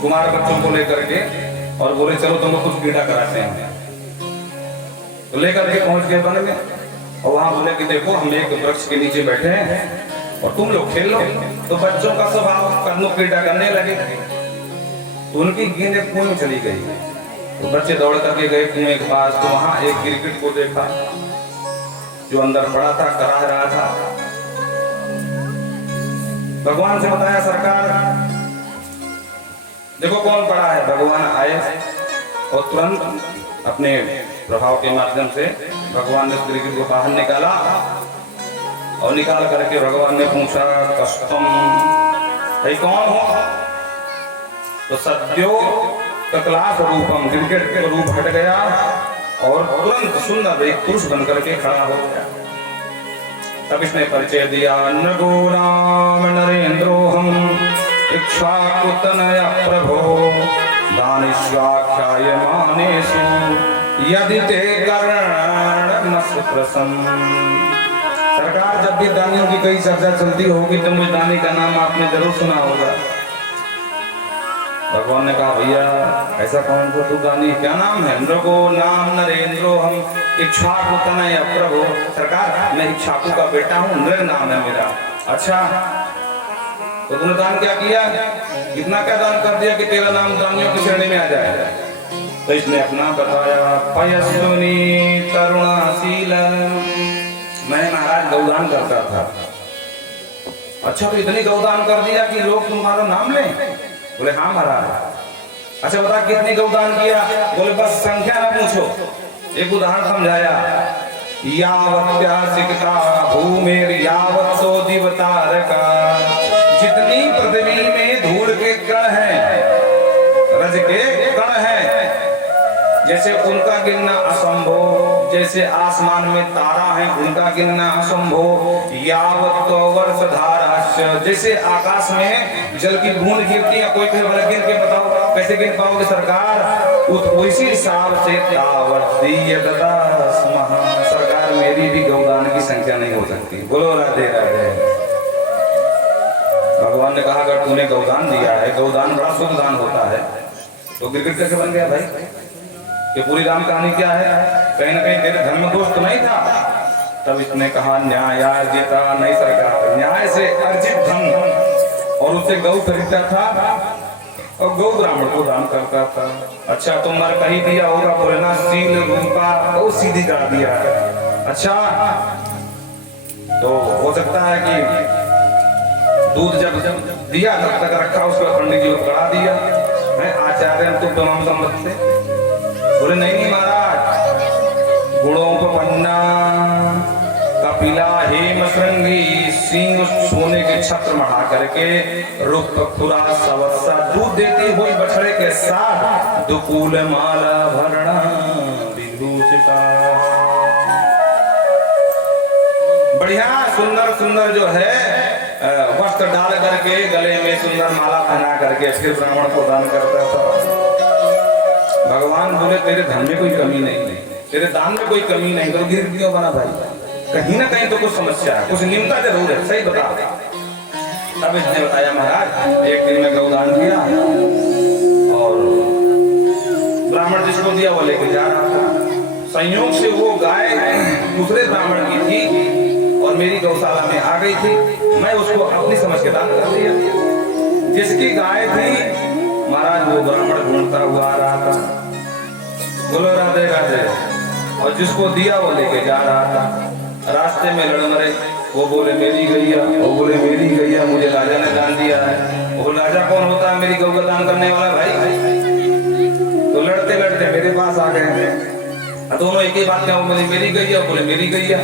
कुमार बच्चों को लेकर के और बोले चलो तुमको कुछ क्रीड़ा कराते हैं। तो लेकर के पहुंच गए वन में और वहां बोले कि देखो हम एक वृक्ष के नीचे बैठे हैं और तुम लोग खेल लो। तो बच्चों का स्वभाव कदम क्रीड़ा करने लगे। तो उनकी गेंद कुएं में चली गई। तो बच्चे दौड़ करके गए कुएं के पास। तो वहां एक गिरगिट को देखा जो अंदर पड़ा था, कराह रहा था। भगवान से बताया सरकार देखो कौन पड़ा है। भगवान आए और तुरंत अपने प्रभाव के माध्यम से भगवान ने गिरगिट को बाहर निकाला और निकाल करके भगवान ने पूछा कष्टम भाई कौन हो। तो सद्यो ककलास रूपम गिरगिट के रूप हट गया और तुरंत सुंदर एक पुरुष बनकर के खड़ा हो गया। तब इसने परिचय दिया नगो राम नरेंद्रोहम इक्ष्वाकुतनय प्रभो दानिष्वाख्याय मानेषु यदि ते कर्णमस प्रसन्न। सरकार जब भी दानियों की कई चर्चा चलती होगी तो मुझे दानी का नाम आपने जरूर सुना होगा। भगवान ने कहा भैया ऐसा कौन को तू दानी, क्या नाम है? नृगो नाम नरेंद्रो हम इक्ष्वाकुतनय प्रभो। सरकार मैं इक्ष्वाकु का बेटा हूँ, नृग नाम है मेरा। अच्छा तो तूने दान क्या किया? इतना क्या दान कर दिया कि तेरा नाम दानियों की श्रेणी में आ जाए? तो इसने अपना बताया पयस्विनी तरुणाशील, मैं महाराज गौदान करता था। अच्छा तो इतनी गौदान कर दिया कि लोग तुम्हारा नाम लें? बोले हाँ महाराज। अच्छा बता कितनी गौदान किया? बोले बस संख्या ना पूछो। एक उदाहरण समझाया यावत्यासिकता भूमेर यावत सो दिवतारका। जितनी पृथ्वी में धूल के कण हैं, रज के कण हैं, जैसे उनका गिनना असंभव। जैसे आसमान में तारा है उनका गिनना असंभव। यावत वर्ष धाराश्य, जैसे आकाश में जल की बूंद गिरती है। कोई गिन के बताओ कैसे गिन पाओगे सरकार? उसी हिसाब से सरकार मेरी भी गौदान की संख्या नहीं हो सकती। बोलो राधे राधे। भगवान ने कहा अगर तूने गौदान दिया है, गौदान बड़ा शुभ दान होता है, तो गिरगिट कैसे बन गया भाई? ये पूरी राम कहानी क्या है? कहीं ना कहीं तेरे धर्म दोष तो नहीं था? तब इसने कहा न्यायार्जिता नहीं सरकार, न्याय से अर्जित धन और उसे गौ खरीदता था और गौ ब्राह्मण को दान करता था। अच्छा तो मर कहीं दिया होगा? बोले ना सील रूपा वो सीधी कर दिया। अच्छा तो हो सकता है कि दूध जब दिया तब तक रखा, उसको पंडित जी को पकड़ा दिया है आचार्य तो तमाम संबंध से। बोले नहीं महाराज, गुणों को पन्ना कपिला हेम श्रृंगी सिंह सोने के छत्र मढ़ा करके रुख खुरा सवत्सा दूध देती हुई बछड़े के साथ दुकूल माला भरणा विभूषिता। बढ़िया सुंदर सुंदर जो है वस्त्र डाल करके गले में सुंदर माला पहना करके फिर ब्राह्मण को दान करता था। भगवान बोले तेरे धन में कोई कमी नहीं, तेरे दान में कोई कमी नहीं, तो गिर क्यों बना भाई? कहीं ना कहीं तो कुछ समस्या है, कुछ निम्नता जरूर है, सही बता। तब इसने बताया महाराज एक दिन में गौदान किया और ब्राह्मण जिसको दिया वो लेके जा रहा था। संयोग से वो गाय दूसरे ब्राह्मण की थी और मेरी गौशाला में आ गई थी। मैं उसको अपनी समझ के दान कर दिया। जिसकी गाय थी महाराज वो ब्राह्मण ढूंढता हुआ आ रहा था। बोलो राधे राधे। और जिसको दिया वो लेके जा रहा था। रास्ते में लड़ मरे, वो बोले मेरी गैया, वो बोले मेरी गैया, मुझे राजा ने दान दिया है। वो राजा कौन होता है? मेरी गौ का दान करने वाला भाई। तो लड़ते लड़ते मेरे पास आ गए। दोनों एक ही बात क्या, मेरी गैया, बोले मेरी गैया।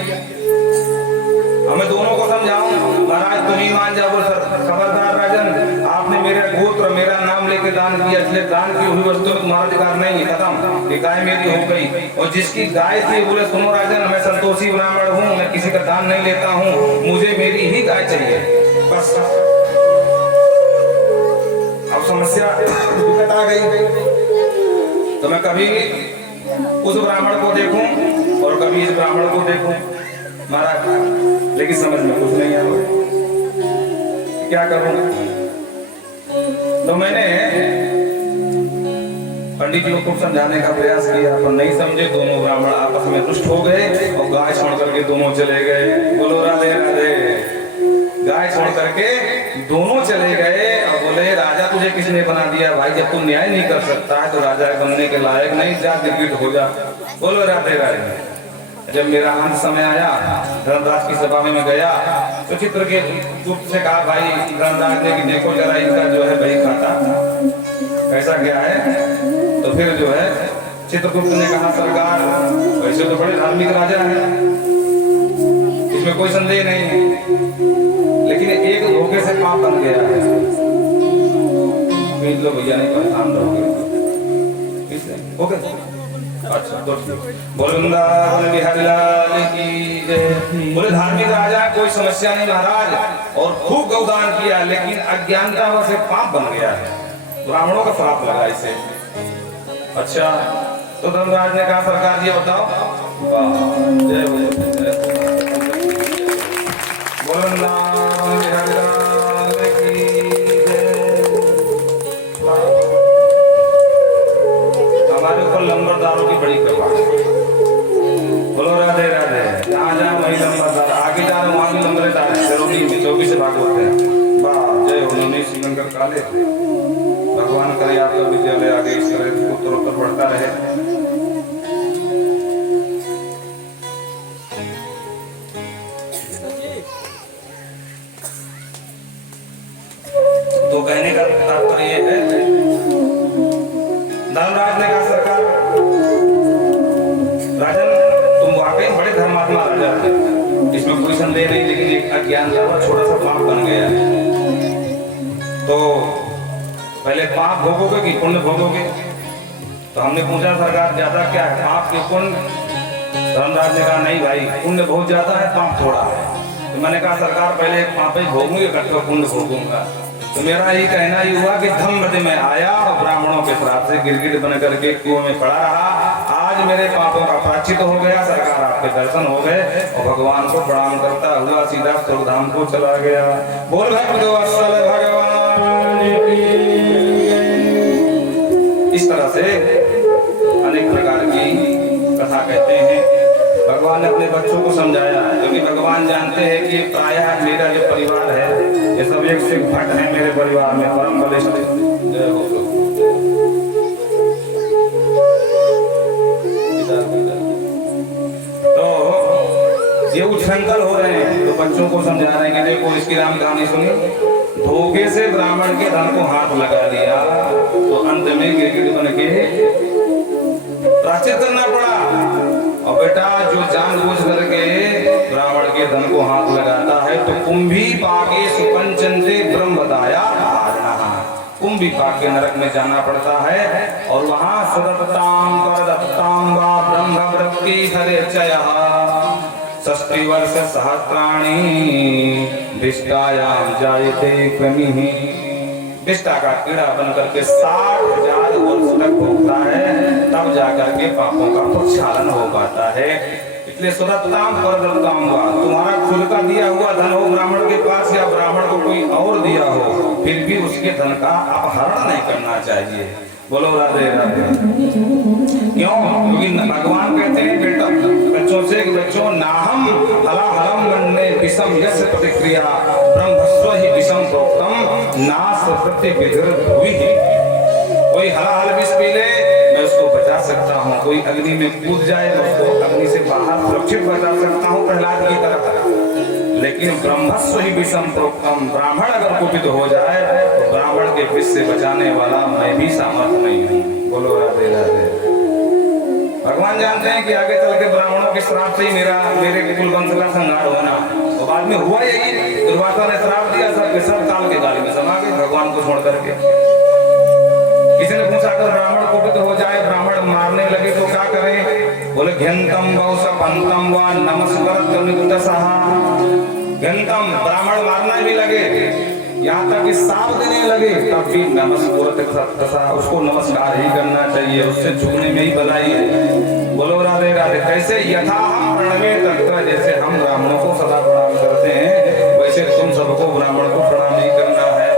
हमें दोनों को समझाऊं महाराज तुम ही मान जाओ। सर खबरदार राजन, आपने मेरे गोत्र मेरा नाम लेके दान किया, इसलिए दान की हुई वस्तु में तुम्हारा अधिकार नहीं है, खत्म। ये गाय मेरी हो गई। और जिसकी गाय थी बोले सुनो राजन, मैं संतोषी ब्राह्मण हूँ, मैं किसी का दान नहीं लेता हूँ, मुझे मेरी ही गाय चाहिए बस। अब समस्या दिक्कत आ गई। तो मैं कभी उस ब्राह्मण को देखूं और कभी इस ब्राह्मण को देखूं महाराज, लेकिन समझ में कुछ नहीं आ रहा क्या करूं। तो मैंने पंडित जी को खूब समझाने का प्रयास किया, पर नहीं समझे। दोनों ब्राह्मण आपस में दुष्ट हो गए और गाय छोड़ करके दोनों चले गए। बोलो राधे राधे। गाय छोड़ करके दोनों चले गए और बोले राजा तुझे किसने बना दिया भाई, जब तू न्याय नहीं कर सकता है तो राजा बनने के लायक नहीं, जा गिरगिट हो जा। बोलो राधे राधे। जब मेरा अंत समय आया, धर्मराज की सभा में मैं गया तो चित्रकेतु से कहा भाई धर्मराज ने कि देखो जरा इनका जो है बही खाता कैसा क्या है। तो फिर जो है चित्रगुप्त ने कहा सरकार वैसे तो बड़े धार्मिक राजा हैं, इसमें कोई संदेह नहीं है, लेकिन एक धोखे से पाप बन गया है। लोग भैया नहीं परेशान रहोगे, ओके अच्छा तो बोले वृंदावन बिहारी लाल की जय। बोले धार्मिक राजा कोई समस्या नहीं महाराज, और खूब गौदान किया, लेकिन अज्ञानता से पाप बन गया है, ब्राह्मणों का श्राप लगा इसे। अच्छा तो धर्मराज ने कहा सरकार जी बताओ। जय बोलो वृंदावन बिहारी लाल की हमारे ऊपर लंबरदारों की बड़ी कृपा है। बोलो राधे राधे। जहाँ जहाँ वही लंबरदार, आगे जा रहे वहाँ भी लंबरदार है। जरूरी में 24 भाग होते हैं। वाह जय उन्होंने श्रीलंकर काले। भगवान करे आपका विद्यालय आगे इस तरह उत्तरोत्तर बढ़ता रहे। तो कहने का तात्पर्य ये है, धर्मराज ने कहा सरकार राजन तुम वाकई बड़े धर्मात्मा राजा थे, इसमें कोई संदेह नहीं, लेकिन एक अज्ञानता और छोटा सा पाप बन गया है। तो पहले पाप भोगोगे कि पुण्य भोगोगे? तो हमने पूछा सरकार ज्यादा क्या है, पाप के पुण्य? धर्मराज ने कहा नहीं भाई, पुण्य बहुत ज्यादा है, पाप थोड़ा है। तो मैंने कहा सरकार पहले पाप ही भोगूंगा इकट्ठा पुण्य भोगूंगा। तो मेरा ये कहना ही हुआ कि धम्मपति में आया और ब्राह्मणों के श्राप से गिरगिट बन करके कुएं में पड़ा रहा। आज मेरे पापों का प्रायश्चित हो गया, सरकार आपके दर्शन हो गए, और भगवान को प्रणाम करता हुआ सीधा स्वर्गधाम को चला गया। बोल भक्तवत्सल भगवान की। इस तरह से अनेक प्रकार की कथा कहते हैं। भगवान ने अपने बच्चों को समझाया, क्योंकि भगवान जानते हैं कि प्रायः मेरा जो परिवार है ये सब एक से भट्ट है मेरे परिवार में, परम बलिष्ठ। जय हो तो ये उच्छृंखल हो रहे हैं, तो बच्चों को समझा रहे हैं कि देखो इसकी राम कहानी सुनी, धोखे से ब्राह्मण के धन को हाथ लगा दिया तो अंत में गिरगिट बन के प्रायश्चित करना पड़ा। और बेटा जो जानबूझ करके ब्राह्मण के धन को हाथ लगाता है तो कुंभी पाके सुपंचन्ते ब्रह्मदाया धारणा, कुंभी पाके नरक में जाना पड़ता है, और वहां सदत्ताम परदत्ताम वा ब्रह्म वृत्ति हरे चयः षष्टि वर्ष सहस्राणि विष्टायाम जायते क्रमिः। विष्टा का कीड़ा बन करके 60,000 वर्ष तक भोगता है, तब जाकर के पापों का प्रक्षालन हो पाता है। इसलिए सुदत्ताम परदत्ताम वा, तुम्हारा खुद का दिया हुआ धन हो ब्राह्मण के पास या ब्राह्मण को कोई और दिया हो, फिर भी उसके धन का अपहरण नहीं करना चाहिए। बोलो राधे राधे। क्यों? क्योंकि भगवान कहते हैं बेटा बच्चों से, बच्चों नाहम हलाहलम मन्ने विषम यस्य प्रतिक्रिया ब्रह्मस्व ही विषम प्रोक्तम नास प्रति विधिर भुवि। कोई हलाहल विष पी ले मैं उसको बचा सकता हूँ, कोई अग्नि में कूद जाए मैं उसको अग्नि से बाहर सुरक्षित बचा सकता हूँ प्रहलाद की तरह, लेकिन ब्रह्मस्व ही विषम प्रोक्तम, ब्राह्मण अगर कुपित हो जाए तो ब्राह्मण के विष से बचाने वाला मैं भी सामर्थ्य नहीं हूँ। बोलो राधे राधे। भगवान जानते हैं कि आगे चल के ब्राह्मणों के श्राप से ही मेरे कुल वंश का संहार होना, तो बाद में हुआ यही। दुर्वासा ने श्राप दिया, सब काल के गाली में समा गए भगवान को छोड़ करके। किसी ने पूछा अगर ब्राह्मण कुपित हो जाए, ब्राह्मण मारने लगे तो क्या करें? बोले घ्यंतम वौस पंतम व नमस्कृत निकुटसः। घ्यंतम ब्राह्मण मारना भी लगे, यहाँ तक कि साप देने लगे, तब भी नमस्कृत उसको नमस्कार ही करना चाहिए, उससे झुकने में ही भलाई है। बोलो राधे राधे। कैसे? यथा हम प्रणवे तत्र, जैसे हम ब्राह्मणों को सदा प्रणाम करते हैं वैसे तुम सबको ब्राह्मण को प्रणाम ही करना है।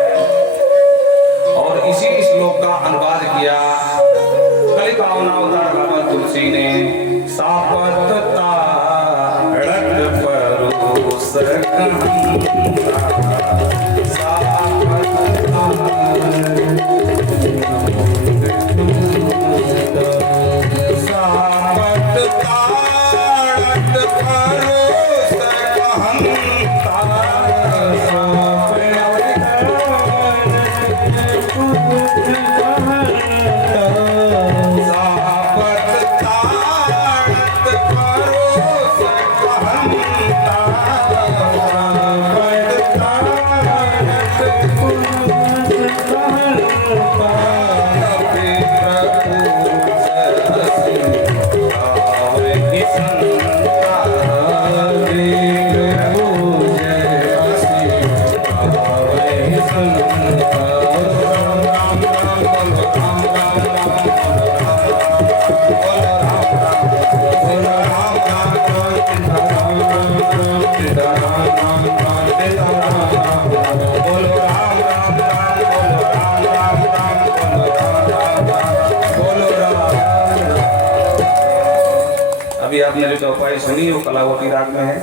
अभी आपने जो चौपाई सुनी वो कलावती राग में है।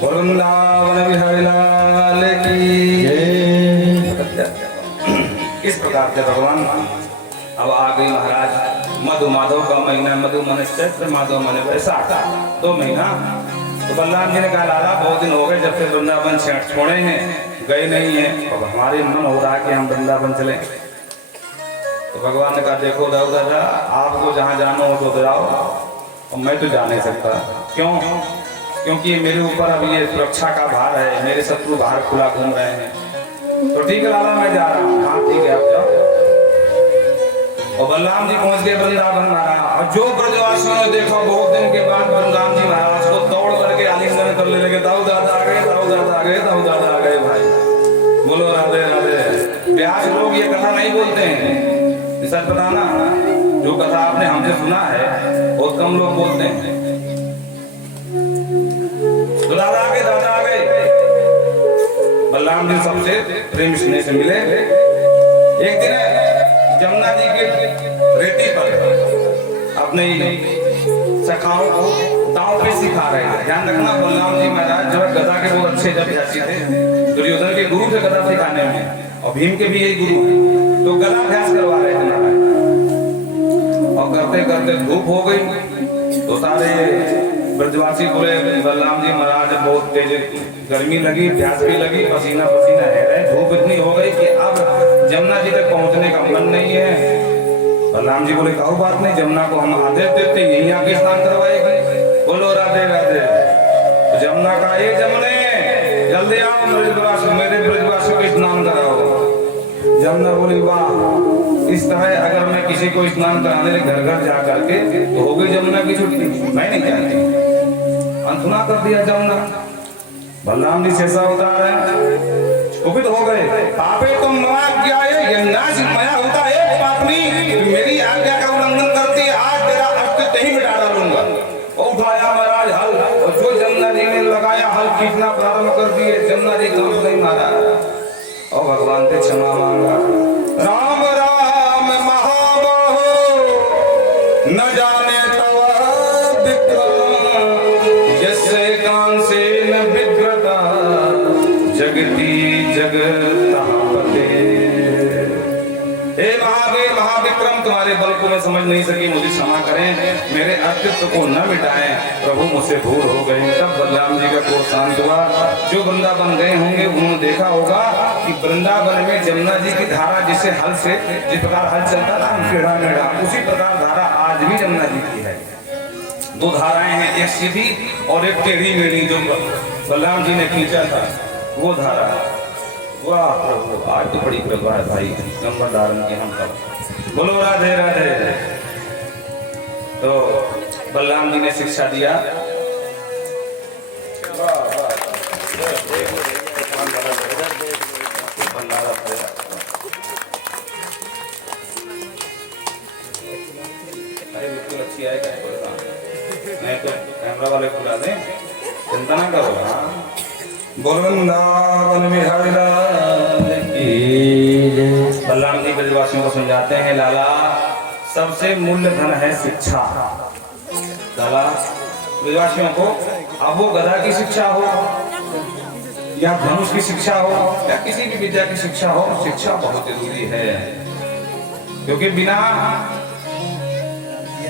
वृंदावन बिहारी लाल की इस प्रकार से भगवान अब आ गई महाराज मधु माधव का महीना, मधु मन चैत्र माधव मन वैशाख 2 महीना। तो बलराम जी ने कहा लाला बहुत दिन हो गए जब से वृंदावन छोड़े हैं, गए नहीं है, अब हमारे मन हो रहा है कि हम वृंदावन चले। तो भगवान ने कहा देखो दादा आपको जहाँ जाना हो तो जाओ, और मैं तो जा नहीं सकता। क्यों? क्योंकि मेरे ऊपर अभी ये सुरक्षा का भार है, मेरे शत्रु बाहर खुला घूम रहे हैं। तो ठीक है लाला मैं जा रहा हूँ। हाँ ठीक है आप जाओ। और बलराम जी पहुंच गए वृंदावन महाराज, और जो ब्रजवासियों ने देखा बहुत दिन के बाद बलराम जी महाराज को दौड़ करके आलिंगन करने लगे। दाऊ दादा आ गए, दाऊ दादा आ गए, दाऊ दादा आ गए। भाई बोलो राधे राधे। ब्याज लोग ये कथा नहीं बोलते हैं, सच बताना जो कथा आपने हमसे सुना है बहुत कम लोग बोलते हैं। तो दादा आ गए, दादा आ गए। बलराम जी सबसे प्रेम स्नेह से मिले। एक दिन जमुना जी के रेती पर अपने सखाओं को दांव पे सिखा रहे थे। ध्यान रखना बलराम जी महाराज जो गदा के बहुत अच्छे अभ्यासी थे। दुर्योधन के गुरु थे गदा सिखाने में, और भीम के भी यही गुरु हैं। तो गदा अभ्यास करवा रहे थे महाराज, और करते करते धूप हो गई। तो सारे ब्रजवासी बोले बलराम जी महाराज बहुत तेज गर्मी लगी, प्यास भी लगी, पसीना पसीना है रहे, धूप इतनी हो गई कि अब जमुना जी तक पहुंचने का मन नहीं है। बलराम जी बोले कहो बात नहीं, जमुना को हम आदेश देते यहीं आके स्नान करवाएगी। बोलो राधे राधे। तो जमुना का ये जमुने जल्दी आओ मेरे ब्रजवासी को स्नान कराओ। जमुना बोली वाह, इस तरह अगर मैं किसी को स्नान कराने घर घर जा करके तो हो गई जमुना की छुट्टी। मैं नहीं जानती, अनसुना कर दिया जमुना। बलराम जी शेषा उतार है, कुपित हो गए। पापे तुम क्या है ये नाश माया होता है पापनी, मेरी आज्ञा का उल्लंघन करती है, आज तेरा अस्तित्व ही मिटा डालूंगा। और उठाया महाराज हल, और जो जमुना जी ने लगाया हल खींचना प्रारंभ कर दिए। जमुना जी काम नहीं मारा, और भगवान से क्षमा मांगा। राम राम महाबाहो न जाने तव विक्रम, जैसे कान से न विग्रता जगती जगतापते। हे महावीर महाविक्रम, तुम्हारे बल को मैं समझ नहीं सकी, मुझे क्षमा करें, मेरे अस्तित्व को न मिटाएं, प्रभु मुझसे भूल हो गई। तब बलराम जी का क्रोध शांत हुआ। जो वृंदावन गए होंगे उन्होंने देखा होगा कि वृंदावन में जमुना जी की धारा जिसे हल से जिस प्रकार हल चलता था टेढ़ा मेढ़ा, उसी प्रकार धारा आज भी जमुना जी की है। 2 धाराएं हैं, एक सीधी और एक टेढ़ी मेढ़ी, जो बलराम जी ने खींचा था वो धारा। वाह प्रभु, आज तो बड़ी कृपा है भाई, नंबर धारण की हम सब। बोलो राधे राधे। तो बलराम जी ने शिक्षा दिया। अरे बिल्कुल अच्छी आएगा, नहीं तो कैमरा वाले बुला दें, चिंता ना करो। हाँ वृंदावन बिहारी लाल की। बलराम जी ब्रजवासियों को समझाते हैं लाला सबसे मूल्य धन है शिक्षा। लाला ब्रजवासियों को अब वो गदा की शिक्षा हो या धनुष की शिक्षा हो या किसी भी विद्या की शिक्षा हो, शिक्षा बहुत जरूरी है। क्योंकि बिना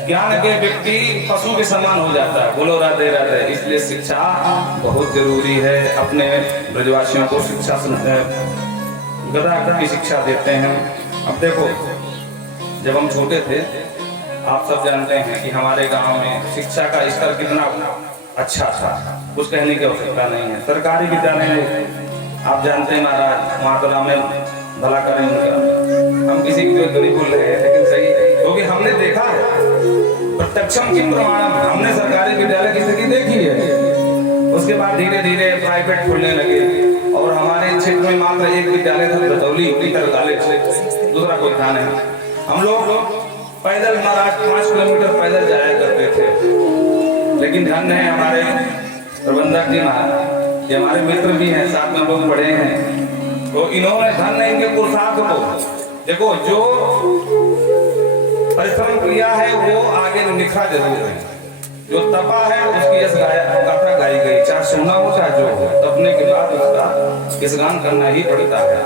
ज्ञान के व्यक्ति पशु के समान हो जाता है। बोलो राधे राधे। इसलिए शिक्षा बहुत जरूरी है। अपने ब्रजवासियों को शिक्षा गदा की शिक्षा देते हैं। अब देखो जब हम छोटे थे, आप सब जानते हैं कि हमारे गांव में शिक्षा का स्तर कितना अच्छा था, कुछ कहने की आवश्यकता नहीं है। सरकारी विद्यालय आप जानते हैं महाराज, मातरा में भला करें उनका। हम किसी की जो नहीं बोल रहे हैं, लेकिन सही क्योंकि हमने देखा है, प्रत्यक्षम की प्रमाणम, हमने सरकारी विद्यालय की स्थिति देखी है। उसके बाद धीरे धीरे प्राइवेट खुलने लगे और हमारे क्षेत्र में मात्र एक विद्यालय था, बतौली पीटर कॉलेज, दूसरा कोई था नहीं। हम लोग पैदल महाराज 5 किलोमीटर पैदल जाया करते थे। लेकिन धन्य है हमारे प्रबंधक जी महाराज, ये हमारे मित्र भी हैं, साथ में लोग पढ़े हैं, तो इन्होंने धन्य इनके पुरुषार्थ को देखो, जो परिश्रम किया है वो आगे लिखा जरूर है, जो तपा है उसकी यश गाथा गाई गई, चाहे सुनना हो चाहे जो हो, तपने के बाद उसका यशगान करना ही पड़ता है।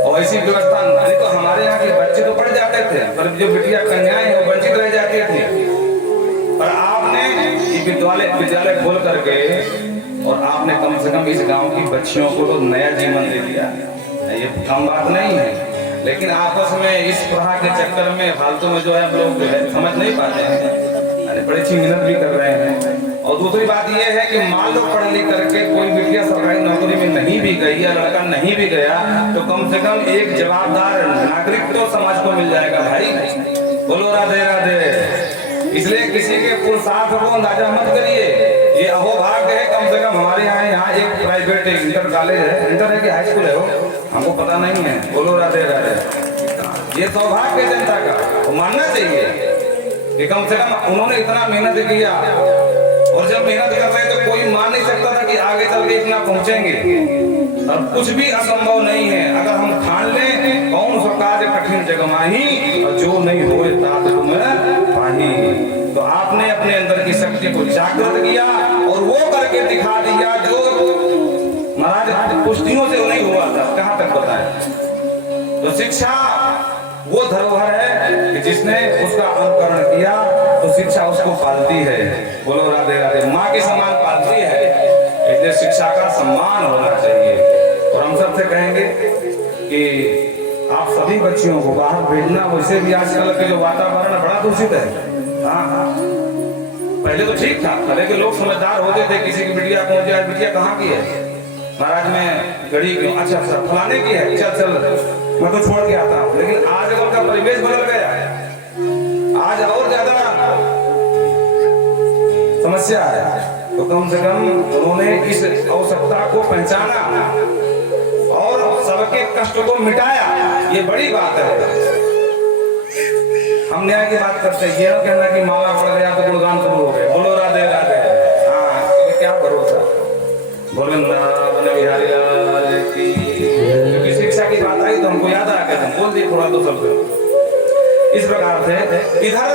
और ऐसी व्यवस्था नहीं तो हमारे यहाँ के बच्चे तो पढ़ जाते थे, पर जो बिटिया कन्याएं हैं वो वंचित रह जाती थी। पर आपने विद्यालय खोल करके और आपने कम से कम इस गांव की बच्चियों को तो नया जीवन दे दिया, ये कम बात नहीं है। लेकिन आपस में इस प्रकार के चक्कर में फालतू में जो है हम लोग जो है समझ नहीं पाते हैं, बड़ी अच्छी मेहनत भी कर रहे हैं। और दूसरी बात यह है कि मान लो पढ़ लिख करके कोई बिटिया सरकारी नौकरी में नहीं भी गई या लड़का नहीं भी गया, तो कम से कम एक जवाबदार नागरिक तो समाज को मिल जाएगा भाई। बोलो राधे राधे। इसलिए किसी के पुरुषार्थ को अंदाजा मत करिए, ये अहोभाग्य है। कम से कम हमारे यहाँ एक प्राइवेट इंटर कॉलेज है, इंटर है कि हाई स्कूल है वो हमको पता नहीं है। बोलो राधे राधे। ये सौभाग्य है जनता का, वो मानना चाहिए कि कम से कम उन्होंने इतना मेहनत किया, और जब मेहनत कर रहे तो कोई मान नहीं सकता था कि आगे चल के इतना पहुंचेंगे। और कुछ भी असंभव नहीं है अगर हम ठान लें, कौन सा कार्य कठिन जगमाही और जो नहीं होए तात तुम्हें पाही। तो आपने अपने अंदर की शक्ति को जागृत किया और वो करके दिखा दिया जो महाराज पुष्टियों से नहीं हुआ था। कहां तक बताएं। तो शिक्षा वो धरोहर है कि जिसने उसका अनुकरण किया तो शिक्षा उसको पालती है। बोलो राधे राधे। माँ के समान पालती है, इसलिए शिक्षा का सम्मान होना चाहिए। और हम सबसे कहेंगे कि आप सभी बच्चियों को बाहर भेजना। वैसे भी आजकल के जो वातावरण बड़ा दूषित है। हाँ, पहले तो ठीक था, पहले के लोग समझदार होते थे, किसी की बिटिया पहुंच जाए, बिटिया कहाँ की है महाराज, में घड़ी क्यों, अच्छा फलाने की है, चल चल मैं तो छोड़ के आता हूँ। लेकिन आज का परिवेश बदल गया है, आज और ज्यादा समस्या है। तो कम से कम उन्होंने इस आवश्यकता को पहचाना और सबके कष्ट को मिटाया, ये बड़ी बात है। हम न्याय की बात करते हैं, ये कहना कि माला पड़ गया तो गुणगान शुरू हो गए। बोलो राधे राधे। हाँ, क्या भरोसा। बिहारी लाल की, क्योंकि शिक्षा की बात आई तो हमको याद आ गया, बोल दिए थोड़ा तो सब। इस प्रकार से इधर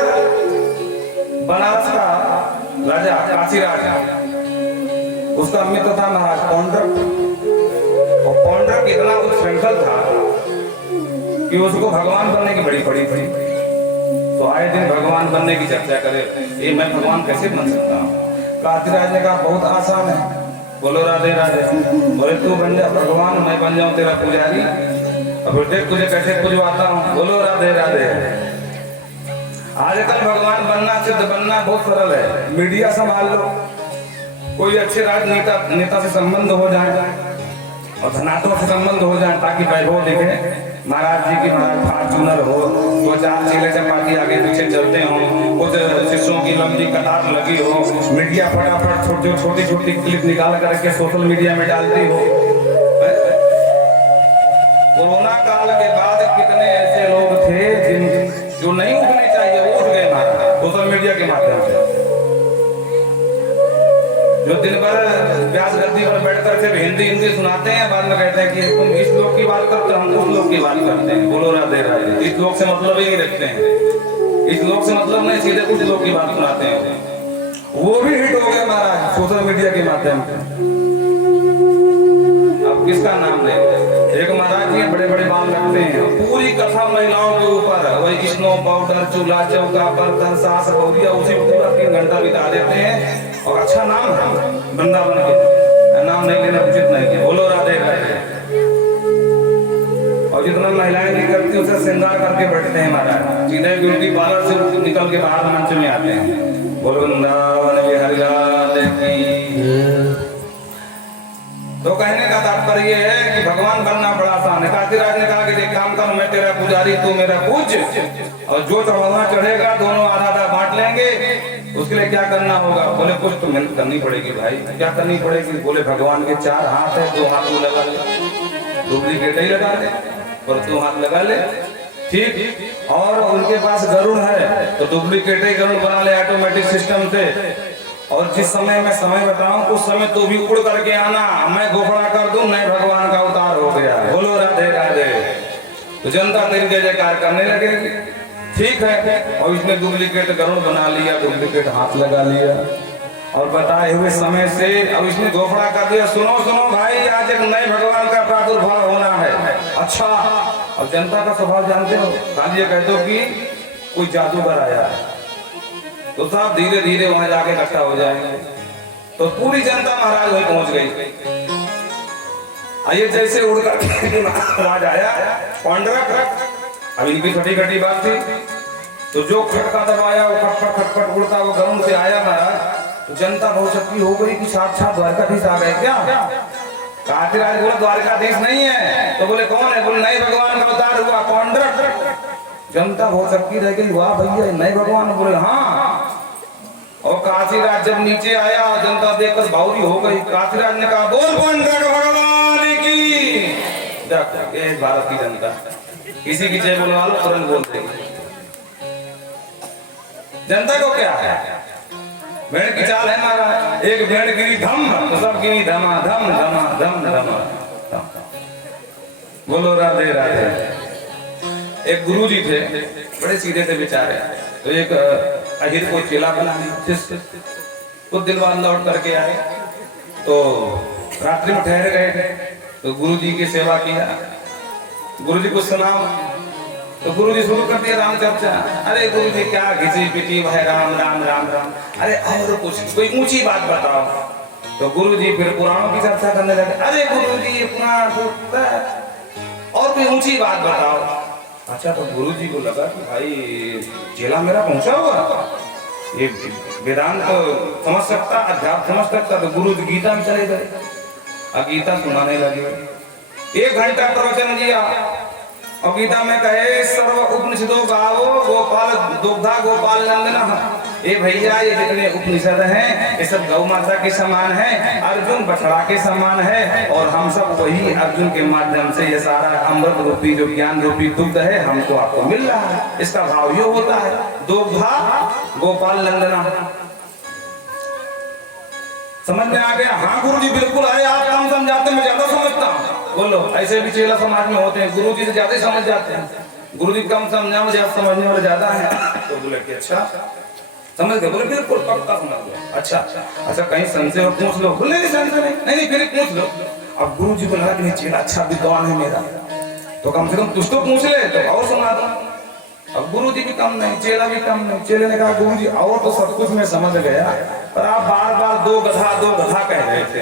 बनारस का राजा काशी राजा, उसका मित्र था महाराज पौंड्रक। और पौंड्रक इतना उच्छृंखल था कि उसको भगवान बनने की बड़ी पड़ी थी। तो आए दिन भगवान बनने की चर्चा करे, ये मैं भगवान कैसे बन सकता हूँ। काशीराज ने कहा बहुत आसान है। बोलो राधे राधे। बोले तू बन जा भगवान, मैं बन जाऊं तेरा पुजारी, अब देख तुझे कैसे पुजवाता हूँ। बोलो राधे राधे। आजकल भगवान बनना, सिद्ध बनना बहुत सरल है। मीडिया संभाल लो, कोई अच्छे राजनेता से संबंध हो जाए और धनात्मक से संबंध हो जाए, ताकि वैभव दिखे। महाराज जी की महाराज फॉर्च्यूनर हो, वो 4 चेले चपाटी आगे पीछे चलते हो, कुछ शिष्यों की लंबी कतार लगी हो, मीडिया फटाफट छोटी छोटी क्लिप निकाल करके सोशल मीडिया में डालती हो। कोरोना काल के बाद कितने ऐसे लोग थे जो नहीं उठने चाहिए, वो उठ गए महाराज सोशल मीडिया के माध्यम से। जो दिन भर व्यास गद्दी पर बैठ कर सिर्फ हिंदी सुनाते हैं, बाद में कहते हैं कि तुम इस लोग की बात करते हो, हम उस लोग की बात करते हैं। बोलो राधे राधे। इस लोग से मतलब ही नहीं रखते हैं, इस लोग से मतलब नहीं, सीधे कुछ लोग की बात सुनाते हैं। वो भी हिट हो गए महाराज सोशल मीडिया के माध्यम से। अब किसका नाम ले। एक महाराज जी बड़े बड़े बाल रखते हैं, पूरी कथा महिलाओं के ऊपर, वही स्नो पाउडर, चूल्हा चौका, बर्तन, सास बहुरिया, उसी पूरा 3 घंटा बिता देते हैं। और अच्छा नाम है वृंदावन के, नाम नहीं लेना उचित नहीं है। बोलो राधे राधे। और जितना महिलाएं नहीं करती उसे श्रृंगार करके बैठते हैं महाराज, सीधे ब्यूटी पार्लर से निकल के बाहर मंच में आते हैं। बोलो वृंदावन बिहारी लाल की। तो कहने का तात्पर्य है कि भगवान बनना बड़ा आसान है। काशीराज ने कहा कि एक काम कर, मैं तेरा पुजारी, तू मेरा पूज, और जो चढ़ावा चढ़ेगा दोनों आधा आधा बांट लेंगे। उसके लिए क्या करना होगा? बोले कुछ तो मेहनत करनी पड़ेगी भाई। क्या करनी पड़ेगी? बोले भगवान के 4 हाथ है, 2 हाथ में लगा ले, डुप्लीकेट ही लगा ले, और 2 हाथ लगा ले, ठीक। और उनके पास गरुड़ है तो डुप्लीकेट ही गरुड़ बना ले ऑटोमेटिक सिस्टम से। और जिस समय मैं समय बताऊं उस समय तू भी उड़ करके आना, मैं घोषणा कर दूं नए भगवान का अवतार हो गया। बोलो राधे राधे। तो जनता तेरी जय जयकार करने लगेगी, ठीक है। और इसने डुप्लीकेट गरुड़ बना लिया, डुप्लीकेट हाथ लगा लिया, और बताए हुए समय से अब इसने घोषणा कर दिया, सुनो सुनो भाई, आज एक नए भगवान का प्रादुर्भाव होना है। अच्छा, अब जनता का स्वभाव जानते हो, खाली ये कहते हो कि कोई जादूगर आया है, तो सब धीरे धीरे वहां जाके इकट्ठा हो जाएंगे। तो पूरी जनता महाराज वहीं पहुंच गई। आइए जैसे उड़कर महाराज आया पांडरक, अब इनकी छोटी खटी बात थी, तो जो खटका दबाया वो खटपट खटपट उड़ता वो गरुड़ से आया महाराज। तो जनता बहुत चक्की हो गई कि साक्षात द्वारकाधीश आ गए क्या? काशीराज बोला द्वारकाधीश नहीं है। तो बोले कौन है? बोले नए भगवान का अवतार हुआ पांडरक। जनता बहुत चक्की रह गई, वाह भैया नए भगवान? बोले हाँ। और काशीराज जब नीचे आया जनता देखकर बाउरी हो गई। काशीराज ने कहा बोल पांडरक भगवान की। देख भारत की जनता किसी की जय बोलवा लो तुरंत बोल देगी। जनता को क्या है? भेड़ की चाल है महाराज, एक भेड़ गिरी धम तो सब गिरी धमा धम धमा धम धमा। बोलो राधे राधे। एक गुरुजी थे, बड़े सीधे थे बेचारे, तो एक अहिर को चेला बना लिया। कुछ दिन बाद लौट करके आए तो रात्रि में ठहर गए थे, तो गुरुजी की सेवा किया। गुरुजी को सुना तो गुरुजी शुरू कर दिया राम चर्चा। अरे गुरुजी क्या घिसी पिटी है, राम राम राम राम। अरे और कुछ कोई ऊंची बात बताओ। तो गुरुजी फिर पुराणों की चर्चा करने लगे। अरे गुरुजी ये पुराण और कोई ऊंची बात बताओ। अच्छा, तो गुरुजी को लगा कि भाई चेला मेरा पहुंचा हुआ, ये वेदांत तो समझ सकता, अध्यात्म समझ सकता। तो गुरुजी गीता में चले गए, गीता सुनाने लगे। 1 घंटा प्रवचन दिया और गीता में कहे सर्व उपनिषदों गावो गोपाल दुग्धा गोपाल नंदना। ये भैया ये जितने उपनिषद हैं ये सब गौ माता के समान है, अर्जुन बछड़ा के समान है, और हम सब वही अर्जुन के माध्यम से ये सारा अमृत रूपी जो ज्ञान रूपी दुग्ध है हमको आपको मिल रहा है। इसका भाव ये होता है दुग्धा गोपाल नंदना। समझ में आ गया? हाँ गुरुजी बिल्कुल आए, आप कम समझाते मैं ज्यादा समझता हूँ। बोलो, ऐसे भी चेला समाज में होते हैं, गुरुजी से ज्यादा समझ जाते हैं। गुरुजी कम समझा मुझे समझने वाले ज्यादा है। तो बोले कि अच्छा समझ गए? बोले बिल्कुल पक्का समझ गया। अच्छा अच्छा, कहीं संशय हो पूछ लो। बोले नहीं संशय नहीं, फिर पूछ लो। अब गुरुजी को लगा कि चेला अच्छा विद्वान है मेरा, तो कम से कम कुछ तो पूछ ले तो और सुना दो। अब गुरुजी भी कम नहीं, चेला भी कम नहीं। चेले ने कहा गुरुजी और तो सब कुछ मैं समझ गया, पर आप बार बार दो गधा कह रहे थे,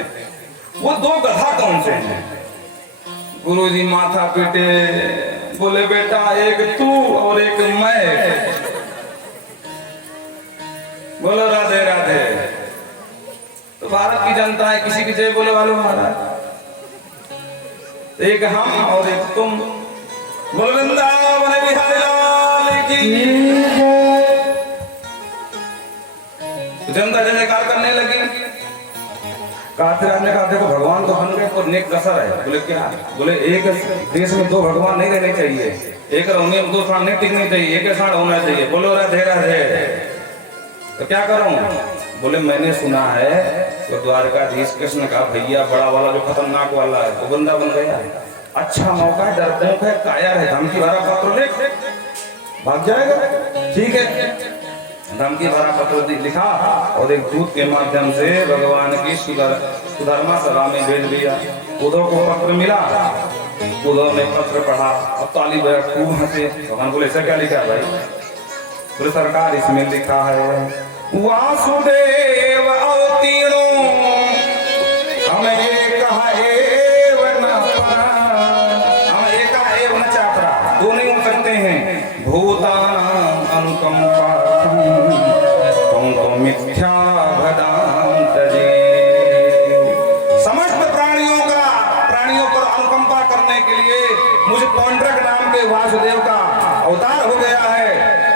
वो 2 गधा कौन से हैं? गुरुजी माथा पीटे, बोले बेटा एक तू और एक मैं। बोलो राधे राधे। तो भारत की जनता है, किसी की जय बोले वालों महाराज, एक हम और एक तुम। बोलो वृंदावन बिहारी लाल की। जनता जय जयकार करने लगी। काशीराज ने कहा देखो भगवान तो बन गए, तो नेक कसर है। बोले क्या? बोले एक देश में 2 भगवान नहीं रहने चाहिए, एक रहने में 2 साढ़ नहीं टिकनी चाहिए, एक साढ़ होना चाहिए। बोलो राधे राधे। तो क्या करूं? बोले मैंने सुना है तो द्वारकाधीश कृष्ण का भैया बड़ा वाला जो खतरनाक वाला है वो बंदा बन गया है। अच्छा मौका है, डरपोक है, कायर है, धमकी भरा पत्र लिख भाग जाएगा। ठीक है, धमकी भरा पत्र लिखा और एक दूत के माध्यम से भगवान की सुधर्मा सभा में भेज दिया। उद्धव को पत्र मिला, उद्धव ने पत्र पढ़ा और ताली बजा खूब हंसे। भगवान बोले ऐसा क्या लिखा है भाई? बोले सरकार इसमें लिखा है वासुदेव अवतीर्णो हम एव न चापरा, 2 नहीं हो सकते हैं। भूतानां अनुकंपार्थं मिथ्या भदांतजे, समस्त प्राणियों का मुझ पौंड्रक नाम के वासुदेव का अवतार हो गया है।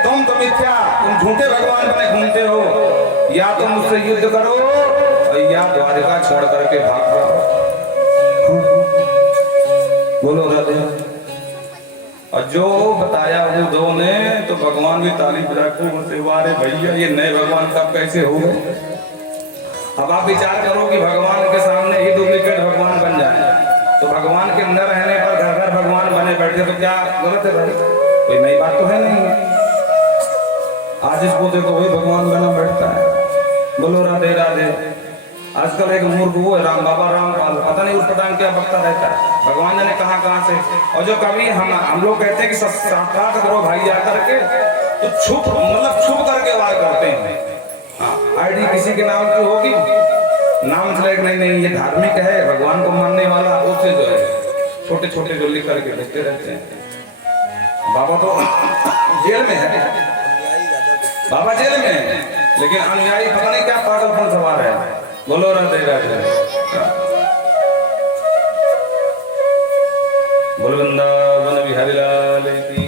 तुम तो मिथ्या, तुम झूठे भगवान बने घूमते हो। या तुम मुझसे युद्ध करो या द्वारिका छोड़ करके भाग जाओ। बोलो राधे। और जो बताया उद्धव ने तो भगवान भी ताली बजा के वारे भैया ये नए भगवान कब कैसे हो गए। अब आप विचार करो कि भगवान के सामने ही डुप्लीकेट भगवान बन जाए तो भगवान के अंदर रहने पर घर घर भगवान बने बैठे तो क्या गलत है भाई? कोई नई बात तो है नहीं। आज इसको देखो वही भगवान बना बैठता है। बोलो राधे राधे। आजकल एक मूर्ख वो है राम बाबा रामपाल, पता नहीं उस पटांग क्या बकता रहता है। भगवान जाने कहाँ से। और जो कभी हम लोग कहते हैं कि साक्षात करो भाई जा करके तो छुप करके वार करते हैं। आईडी किसी के नाम की होगी, नाम चले नहीं ये धार्मिक है भगवान को मानने वाला, उससे जो है छोटे छोटे जो लिख करके भेजते रहते हैं। बाबा तो जेल में है, बाबा जेल में है, लेकिन अनुयायी पता नहीं क्या पागलपन सवार है। बोलो राधे राधे। बोल वृंदावन बिहारी लाल की।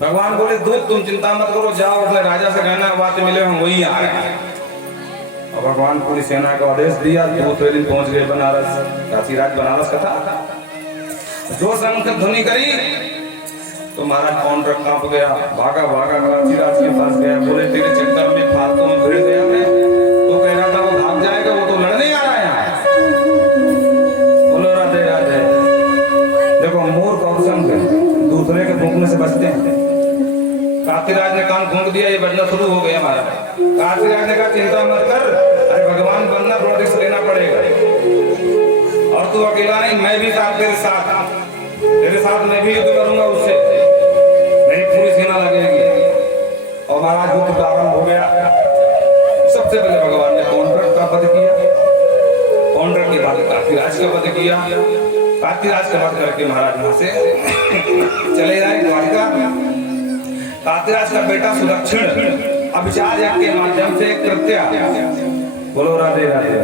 भगवान बोले दूध तुम चिंता मत करो, जाओ अपने राजा से कहना बात मिले हम वही आ रहे हैं। और भगवान पूरी सेना को आदेश दिया, दूसरे दिन पहुंच गए बनारस। काशीराज बनारस का था। जो शंख ध्वनि करी तो महाराज पौंड्रक कांप गया, भागा काशीराज के पास गया। बोले तेरे चक्कर में फालतू में भिड़ गया मैं, तो कह रहा था वो भाग जाएगा, वो तो लड़ने आ रहा है। बोलो राधे राधे। देखो मूर्ख और संत दूसरे के फूंकने से बचते हैं। काशीराज ने कान फूंक दिया, ये बजना शुरू हो गया हमारा। काशीराज ने कहा चिंता मत कर, अरे भगवान बनना प्रोटेक्ट लेना पड़ेगा। और तू अकेला नहीं, मैं भी साथ तेरे साथ मैं भी युद्ध करूंगा उससे, मेरी पूरी सेना लगेगी। और महाराज युद्ध प्रारंभ हो गया। सबसे पहले भगवान ने पौंड्रक का वध किया, पौंड्रक के बाद काशीराज का वध किया। काशीराज का वध करके महाराज वहां से चले आए द्वारिका। काशीराज का बेटा सुदक्षिण अभिचार यज्ञ के माध्यम से कृत्या, बोलो राधे राधे,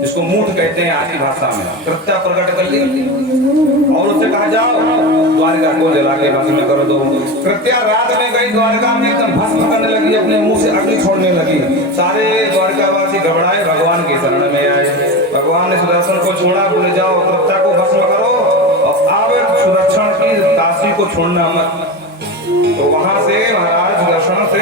जिसको मूठ कहते हैं आज की भाषा में, कृत्या प्रकट कर ली और उससे कहा जाओ द्वारिका को जला के भस्म कर दो। कृत्या रात में गई द्वारिका में, एकदम भस्म करने लगी, अपने मुंह से अग्नि छोड़ने लगी। सारे द्वारिकावासी घबराए, भगवान के शरण में आए। भगवान ने सुदर्शन को छोड़ा, बोले जाओ कृत्या को भस्म करो और अब सुदर्शन की काशी को छोड़ना मत। तो वहां से महाराज सुदर्शन से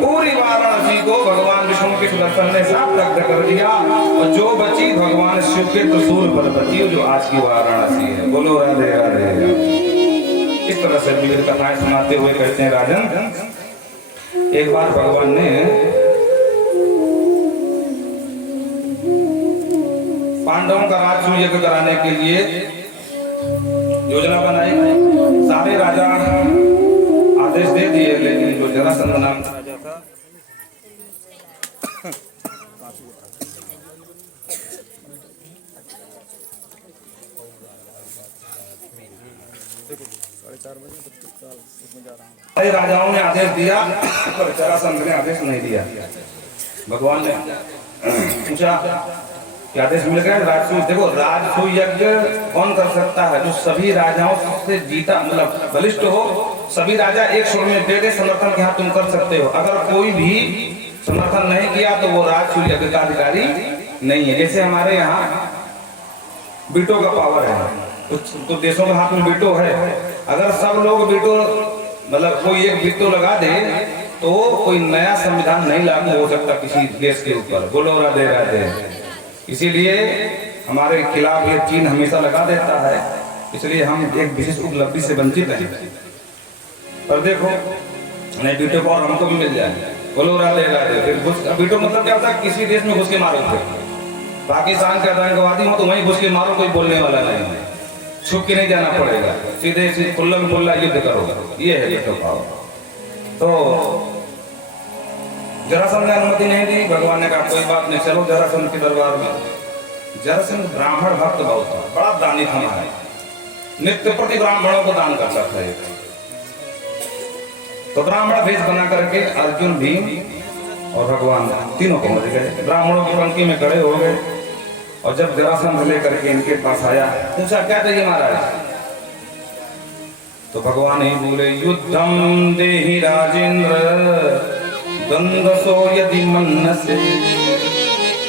पूरी वाराणसी को भगवान विष्णु के सुदर्शन ने साफ दग्ध कर दिया। और जो बची भगवान शिव के त्रिशूल पर बची, जो आज की वाराणसी है। बोलो राधे राधे। इस तरह से विविध कथाएं सुनाते हुए कहते हैं राजन, एक बार भगवान ने पांडवों का राजसूय यज्ञ कराने के लिए योजना बनाई। सारे राजा आदेश दे दिए, लेकिन जो जरासंध नाम का राजा था राजाओं ने आदेश दिया पर जरासंध ने आदेश नहीं दिया। भगवान ने पूछा कि आदेश मिल गया राजसूय। देखो राजसूय यज्ञ कौन कर सकता है? जो सभी राजाओं से जीता, मतलब बलिष्ठ हो। सभी राजा एक सुर में दे दे समर्थन कि हाँ तुम कर सकते हो। अगर कोई भी समर्थन नहीं किया तो वो राजसूय यज्ञ का अधिकारी नहीं है। जैसे हमारे यहाँ बीटो का पावर है, तो देशों के हाथ में बीटो है। अगर सब लोग बीटो, मतलब कोई एक बीटो लगा दे तो कोई नया संविधान नहीं लागू हो सकता किसी देश के ऊपर। बोलो राधे राधे। इसीलिए हमारे खिलाफ ये चीन हमेशा लगा देता है, इसलिए हम एक विशेष उपलब्धि से वंचित हैं। पर देखो नहीं बीटो को और हमको भी मिल जाए। बोलो राधे राधे। फिर बीटो मतलब क्या होता है? किसी देश में घुस के मारो थे। पाकिस्तान के आतंकवादी हो तो वहीं घुस के मारो, कोई बोलने वाला नहीं है। छुप के नहीं जाना पड़ेगा, सीधे खुल्लम खुल्ला युद्ध करो। ये है बीटो पावर। तो जरासंध ने अनुमति नहीं दी। भगवान ने कहा कोई बात नहीं, चलो जरासंध के दरबार में। जरासंध ब्राह्मण भक्त बहुत था, बड़ा दानी था महाराज। नित्य प्रति ब्राह्मणों को दान करता था। तो ब्राह्मण भेष बना करके अर्जुन भीम और भगवान तीनों पहुंच गए, ब्राह्मणों की पंक्ति में खड़े हो गए। और जब जरासंध लेकर के इनके पास आया, पूछा क्या चाहिए महाराज? तो भगवान ही बोले, युद्धम देहि राजेंद्र दंडसो यदि मन्नसे।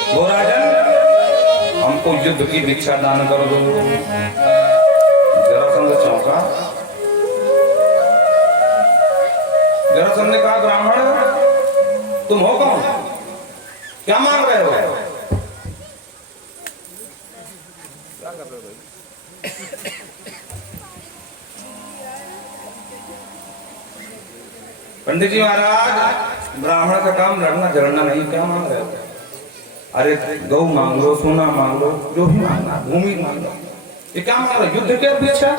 वो राजन, हमको युद्ध की भिक्षा दान कर दो। जरासंध चौंका। जरासंध ने कहा, ब्राह्मण तुम हो कौन? क्या मांग रहे हो? क्या कर रहे हो भाई? पंडित जी महाराज, ब्राह्मण का काम लड़ना झगड़ना नहीं, क्या मांग रहे हो? अरे गौ मांग लो, सोना मांग लो, जो भी मांगना, भूमि मांग लो। ये क्या मांग रहे? युद्ध की अपेक्षा?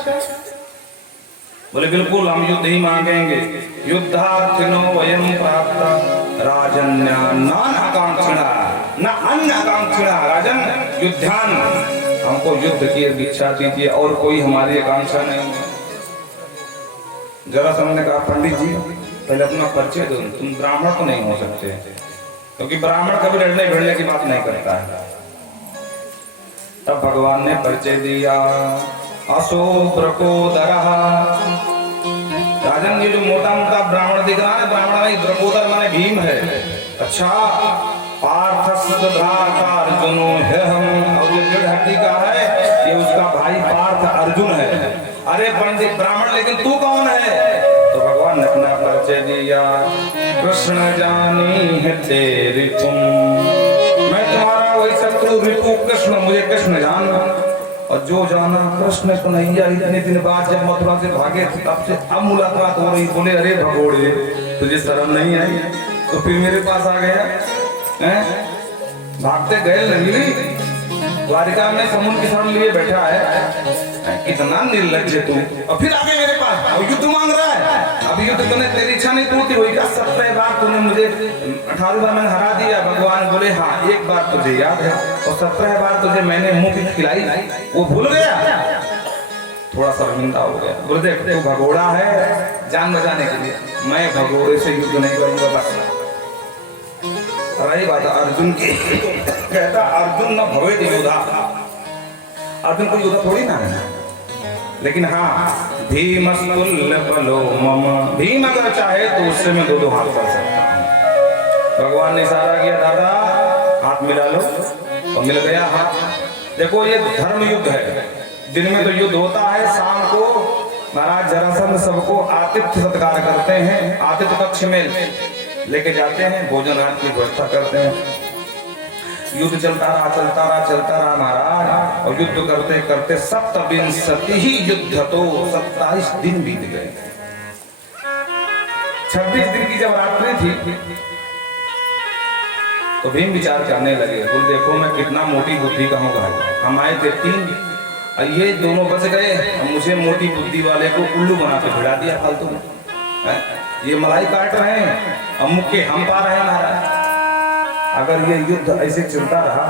बोले बिल्कुल हम युद्ध ही मांगेंगे। युद्धार्थिनो वयम प्राप्त राजन्या नान आकांक्षिणा न अन्य आकांक्षिणा। राजन युद्धान, हमको युद्ध की भिक्षा दीजिए, और कोई हमारी आकांक्षा नहीं है। जरासंध ने कहा, पंडित जी पहले अपना परिचय दो, तुम ब्राह्मण तो नहीं हो सकते, क्योंकि ब्राह्मण कभी लड़ने भिड़ने की बात नहीं करता है। तब भगवान ने परिचय दिया, असो ब्रकोदरः। राजन, ये जो मोटा मोटा ब्राह्मण दिख रहा है, ब्राह्मण नहीं, ब्रकोदर माने भीम है। अच्छा, पार्थस्वधार्जुनो है हम, और जो दृढ़ हड्डी का है ये उसका भाई पार्थ अर्जुन है। अरे पंडित ब्राह्मण, लेकिन तू कौन है? तो भगवान ने अपना परिचय दिया, कृष्ण जानी है तेरी तुम। मैं तुम्हारा वही शत्रु रिपु कृष्ण, मुझे कृष्ण जाना। और जो जाना कृष्ण कन्हैया, इतने दिन बाद जब मथुरा से भागे थे, तब से अब मुलाकात हो रही। बोले अरे भगोड़े, तुझे शर्म नहीं आई? तो फिर मेरे पास आ गया हैं? भागते गए नहीं, द्वारिका में समुद्र की शरण लिए बैठा है, कितना निर्लज्ज तू, और फिर आगे मेरे पास और युद्ध मांग रहा है। अब युद्ध करने तेरी इच्छा नहीं पूरी हुई क्या? 17 बार तूने मुझे, 18 बार मैंने हरा दिया। भगवान बोले, हाँ एक बार तुझे याद है, और 17 बार तुझे मैंने मुंह की खिलाई, वो भूल गया? थोड़ा शर्मिंदा हो गया। बोले देख, तू भगोड़ा है, जान बचाने के लिए मैं भगोड़े से युद्ध नहीं करूंगा बस। रही बात अर्जुन की, कहता अर्जुन न भवेत योद्धा, अर्जुन को योद्धा थोड़ी ना है, लेकिन हाँ भीमस्तुल्य बलो मम, भीम अगर चाहे तो उससे मैं दो हाथ कर सकता हूँ। भगवान ने इशारा किया, दादा हाथ मिला लो, और मिल गया हाथ। देखो ये धर्म युद्ध है, दिन में तो युद्ध होता है, शाम को महाराज जरासंध सबको आतिथ्य सत्कार करते हैं, आतिथ्य कक्ष में लेके जाते हैं, भोजन आदि की व्यवस्था करते हैं। युद्ध चलता रहा महाराज, और युद्ध करते करते 27 ही युद्ध, तो 27 दिन बीत गए। 26 दिन की जब रात्रि थी, तो भीम विचार करने लगे, बोल देखो मैं कितना मोटी बुद्धि का हूँ भाई, हम आए थे 3, ये दोनों बच गए, मुझे मोटी बुद्धि वाले को उल्लू बना के भिड़ा दिया फालतू में। ये मलाई काट रहे हैं, अब मुक्के हम पा रहे हैं महाराज। अगर ये युद्ध ऐसे चलता रहा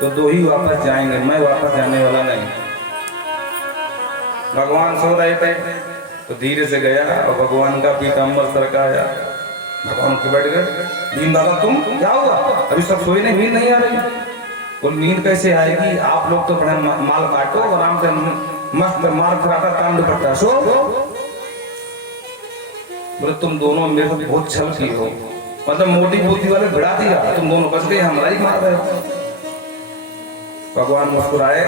तो 2 ही वापस जाएंगे, मैं वापस जाने वाला नहीं। भगवान सो रहे थे, तो धीरे से गया और भगवान का पीताम्बर सरकाया, भगवान के बैठ गए। भीम दादा तुम क्या हुआ? अभी सब सोए नहीं, नींद नहीं आ रही? बोल नींद कैसे आएगी, आप लोग तो बड़े माल काटो, आराम से मस्त मार कराता तांड पड़ता, सो। बोले तुम दोनों मेरे को बहुत छल की हो, मतलब मोटी बुद्धि वाले भिड़ा दिया, तुम दोनों बच गए, हमारा ही मार रहे हो। भगवान मुस्कुराए,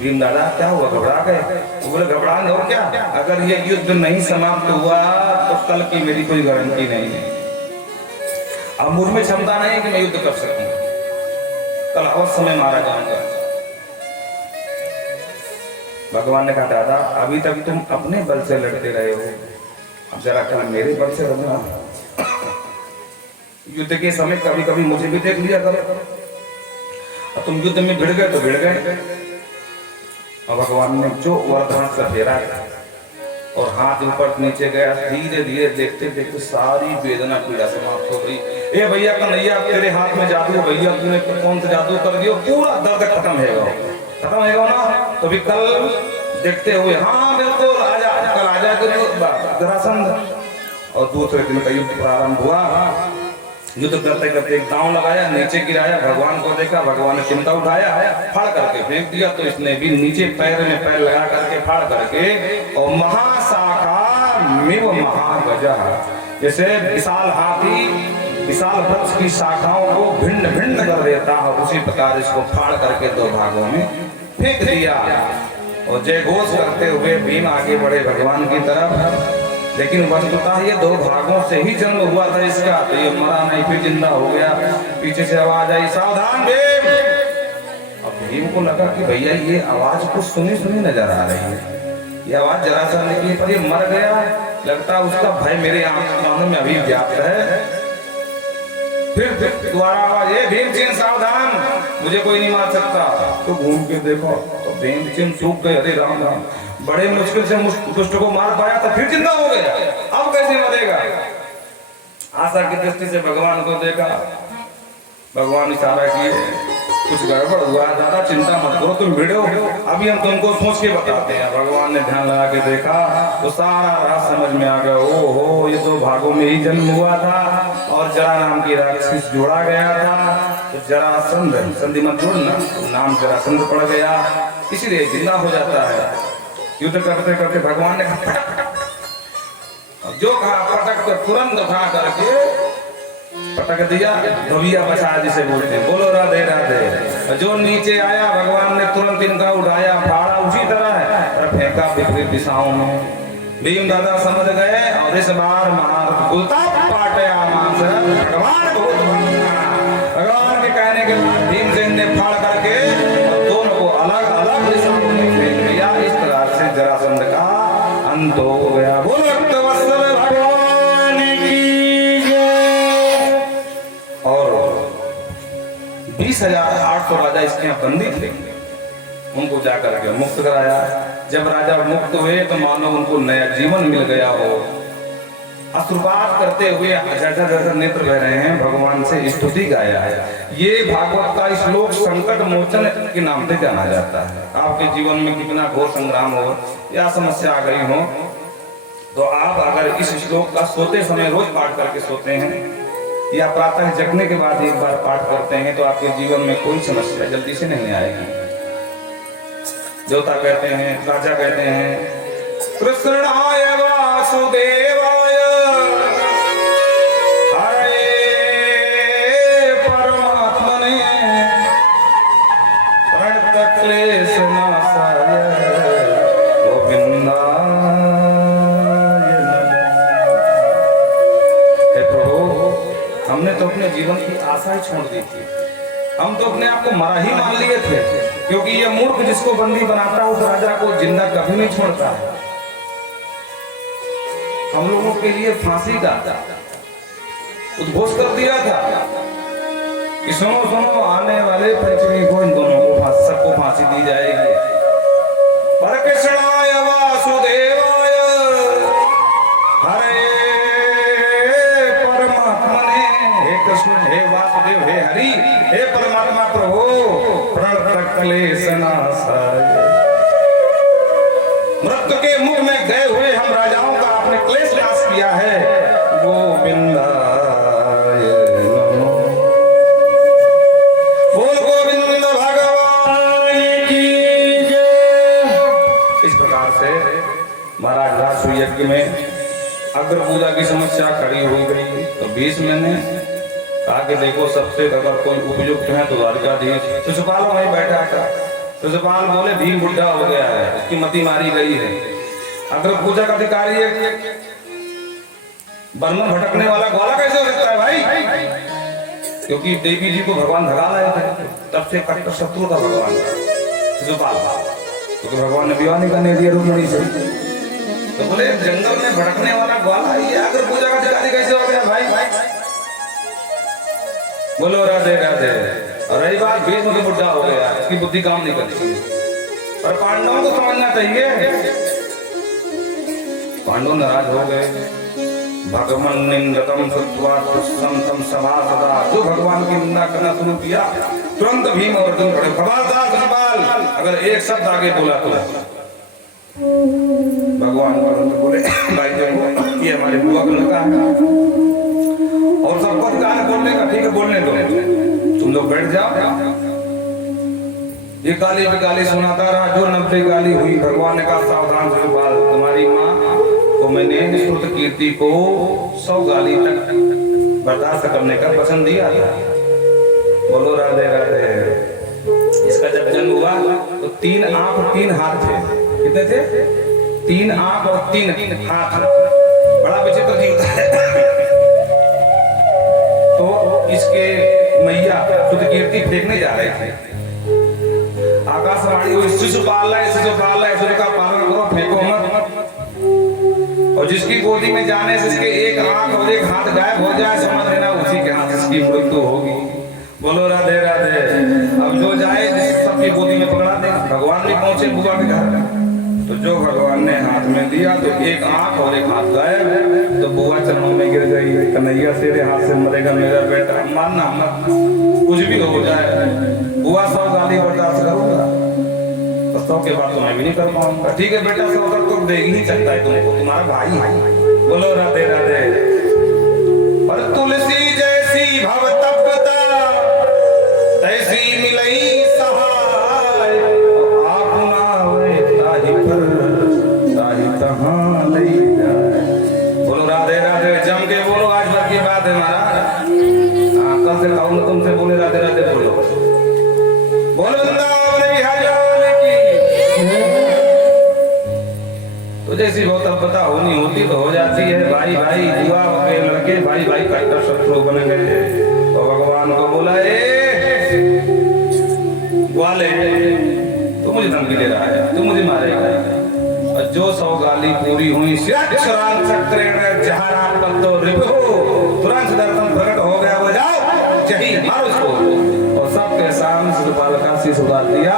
भीम दादा क्या हुआ, घबरा गए? तो बोले घबरा नहीं, और क्या, अगर ये युद्ध नहीं समाप्त हुआ तो कल की मेरी कोई गारंटी नहीं है। अब मुझ में क्षमता नहीं है कि मैं युद्ध कर सकूं, कल अवश्य मैं मारा जाऊंगा। भगवान ने कहा दादा अभी तक तुम अपने बल से लड़ते रहे हो, अब जरा कल मेरे बल से लड़ना। युद्ध के समय कभी कभी मुझे भी देख लिया करो, अब तुम युद्ध में भिड़ गए तो भिड़ गए। और भगवान ने जो वरदान से फेरा और हाथ ऊपर नीचे गया, धीरे धीरे देखते देखते सारी वेदना पीड़ा समाप्त हो गई। ए भैया कन्हैया तेरे हाथ में जादू, भैया तूने कौन सा जादू कर दिया, पूरा दर्द खत्म होगा ना। तो भी कल देखते हुए, हाँ बिल्कुल आजा, कल आजा जरासंध। और दूसरे दिन का युद्ध प्रारंभ हुआ। युद्ध करते करते एक दांव लगाया, नीचे गिराया, भगवान को देखा, भगवान ने चिमटा उठाया, फाड़ करके फेंक दिया, तो इसने भी नीचे पैर में पैर लगा करके फाड़ करके और महाशाखा मिव महागजा, जैसे विशाल हाथी विशाल वृक्ष की शाखाओं को भिन्न भिन्न कर देता है, उसी प्रकार इसको फाड़ करके दो भागों में फेंक दिया। और जय घोष करते हुए भीम आगे बढ़े भगवान की तरफ। लेकिन वस्तुतः ये दो भागों से ही जन्म हुआ था इसका, तो ये मरा नहीं, फिर जिंदा हो गया। पीछे से आवाज आई, सावधान भीम। अब भीम को लगा कि भैया ये आवाज कुछ सुनी सुनी नजर आ रही है, ये आवाज जरासंध की, पर ये मर गया, लगता उसका भय मेरे आंखों में अभी व्याप्त है। फिर दोबारा आवाज, ये भीमसेन सावधान, मुझे कोई नहीं मार सकता। तो घूम के देखो तो भीमसेन सूख गए। अरे राम राम, बड़े मुश्किल से दुष्ट को मार पाया तो फिर जिंदा हो गया, अब कैसे मरेगा। आशा की दृष्टि से भगवान को देखा, भगवान इशारा किए, कुछ गड़बड़ हुआ दादा, चिंता मत करो, तुम भिड़ो, अभी हम तुमको सोच के बताते हैं। भगवान ने ध्यान लगा के देखा तो सारा राज समझ में आ गया। ओहो, ये दो भागों में ही जन्म हुआ था और जरा नाम की राक्षस जोड़ा गया था, तो जरासंध, संधि मत जोड़ना, नाम जरासंध पड़ गया, इसीलिए जिंदा हो जाता है। युद्ध करते करते भगवान ने जो कहा पटक, तो तुरंत उठा करके पटक दिया, धोबिया बचा जिसे बोलते, बोलो राधे राधे। जो नीचे आया भगवान ने तुरंत इनका उठाया, फाड़ा उसी तरह है और फेंका विपरीत दिशाओं में। भीम दादा समझ गए और इस बार भगवान के कहने के बाद भीमसेन ने फाड़ करके दोनों को अलग अलग दिशाओं में फेंक दिया। इस तरह से जरासंध का अंत हो गया। बोलो भगवान की जय। और 20,800 राजा इसके यहाँ बंदी थे, उनको जाकर के मुक्त कराया। जब राजा मुक्त हुए तो मानो उनको नया जीवन मिल गया हो। अश्रुपात करते हुए जर्जर नेत्र बह रहे हैं, भगवान से स्तुति गाया है। ये भागवत का श्लोक संकट मोचन के नाम से जाना जाता है। आपके जीवन में कितना घोर संग्राम हो या समस्या आ गई हो, तो आप अगर इस श्लोक का सोते समय रोज पाठ करके सोते हैं या प्रातः जगने के बाद एक बार पाठ करते हैं, तो आपके जीवन में कोई समस्या जल्दी से नहीं आएगी। देवता कहते हैं, राजा कहते हैं, कृष्णाय वासुदेवाय हरे परमात्मने प्रणतक्लेशनाशाय गोविंदाय नमः। हे प्रभु, हमने तो अपने जीवन की आशा ही छोड़ दी थी, हम तो अपने आप को मरा ही मान लिए थे, क्योंकि ये मूर्ख जिसको बंदी बनाता है उस राजा को जिंदा कभी नहीं छोड़ता है। हम लोगों के लिए फांसी का उद्घोष कर दिया था कि सुनो सुनो, आने वाले पंचमी को इन दोनों को सबको फांसी दी जाएगी। पर कृष्णाय वासुदेवाय हरे परमात्मने, हे कृष्ण, हे वासुदेव, हे हरि, हे परमात्मा प्रभु, प्रणतक्लेशनाशाय। मृत्यु के मुख में गए हुए हम राजाओं का आपने क्लेश नाश किया है, गोविंदाय नमः। बोल गोविंद भगवान की जय। इस प्रकार से महाराज राजसूय यज्ञ में अग्र पूजा की समस्या खड़ी हो गई, तो भीष्म ने कहा कि देखो, सबसे अगर कोई उपयुक्त है तो द्वारकाधीश। शिशुपाल वहीं बैठा था। शिशुपाल बोले, भीम बुढ़ा हो गया है, उसकी मति मारी गई है। अगर पूजा का अधिकारी है, बर्मन भटकने वाला ग्वाला कैसे हो सकता है भाई? क्योंकि देवी जी को भगवान भगा लाए थे, तब से कट्टर शत्रु था भगवान का शिशुपाल, क्योंकि भगवान ने विवाह नहीं करने दिया रुक्मिणी से। तो बोले, जंगल में भटकने वाला ग्वाला ये अगर पूजा का अधिकारी कैसे हो गया भाई? बोलो राधे राधे। और रही बात भीष्म की, बुढ़ा हो गया, इसकी बुद्धि काम नहीं करती। पर पांडवों को समझना चाहिए, पांडव नाराज हो गए। भगवान निंदतम सत्वा संतम सभासदा, जो भगवान की निंदा करना शुरू किया, तुरंत भीम और अर्जुन खड़े, खबरदार धनपाल, अगर एक शब्द आगे बोला तो। भगवान तुरंत बोले, भाई जो ये हमारे बुआ का लड़का है, और सबको अधिकार है बोलने का, ठीक है बोलने दो, तुम लोग बैठ जाओ। ये गाली पे गाली सुनाता रहा, जो 90 गाली हुई, भगवान ने कहा सावधान शिशुपाल, तुम्हारी माँ को मैंने स्तुति कीर्ति को 100 गाली तक बर्दाश्त करने का वचन दिया था। बोलो राधे राधे। इसका जब जन्म हुआ तो 3 आंख और 3 हाथ थे। कितने थे? 3 आंख और 3 हाथ। बड़ा विचित्र जीव था। तो इसके मैया स्तुति कीर्ति फेंकने जा रहे थे। आकाशवाणी हुई, शिशुपाल है, शिशुपाल है, शिशु का पालन करो, फेंको मत। और जिसकी गोदी में जाने से इसके एक आंख और एक हाथ गायब हो जाए, समझ लेना उसी के हाथ इसकी मृत्यु होगी। बोलो राधे राधे। अब जो जाए सबकी गोदी में पकड़ा दे। भगवान भी पहुंचे बुआ के घर, तो जो भगवान ने हाथ में दिया तो एक आंख और एक हाथ गायब। तो बुआ चरणों में गिर गई, कन्हैया तेरे हाथ से मरेगा मेरा बेटा, मानना मत, कुछ भी हो जाए। बुआ 100 गाली बर्दाश्त करूंगा, तो 100 के बाद तो मैं भी नहीं कर पाऊंगा। ठीक है बेटा, 100 तक तो दे ही नहीं सकता है तुमको, तुम्हारा भाई है। बोलो राधे राधे। पर तुलसी जैसी भव तपता तैसी मिलई सहाय, आप नावे ताहि पर ताहि तहां लई जाए। बोलो राधे राधे। जम के बोलो, आज भर की बात है महाराज। कल से कहूँ तुमसे, बोले राधे राधे बोलो। बोलो वृंदावन बिहारी की। तो जैसी बहुत तपता होनी होती तो हो जाती है। भाई भाई बुआ के लड़के भाई भाई कट्टर शत्रु बन गए। तो भगवान को बोला, ग्वाले तू मुझे धमकी दे रहा है, तू मुझे मारेगा। और जो 100 गाली पूरी हुई, तुरंत दर्शन प्रकट हो गया। वो जाओ जही मारो इसको। और सबके सामने शिशुपाल का शीश उतार दिया।